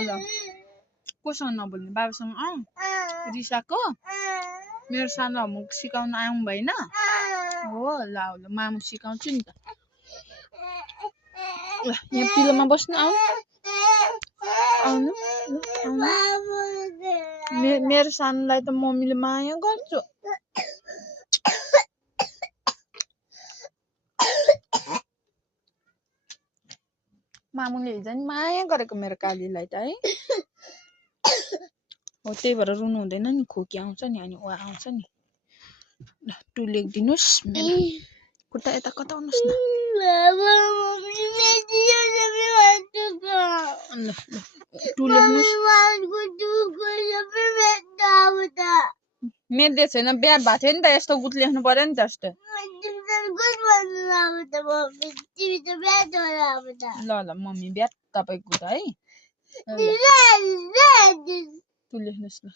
ल कोसँग नबोल्ने बाबासँग आऊ रिसाको मेरो सानो होमवर्क सिकाउन आउँ भएन हो ल मामु सिकाउँछु नि त ल यहाँ पिलोमा बस्नु आऊ आउनु मेरो सानोलाई त मम्मीले माया गर्छु मामुले हिजो नि माया गरेको मेरो कालीलाई त है हो त्यही भएर रुनु हुँदैन नि खोकी आउँछ नि अनि ऊ आउँछ नि ल टु लेखिदिनुहोस् खुट्टा यता कताउनुहोस् न ल टु लेख्नुहोस् मेट्दै छैन बिहान भएको थियो नि त यस्तो गुत लेख्नु पर्यो नि त यस्तो ल ल मम्मी ब्याट तपाईँको गुत है टु लेख्नुहोस् ल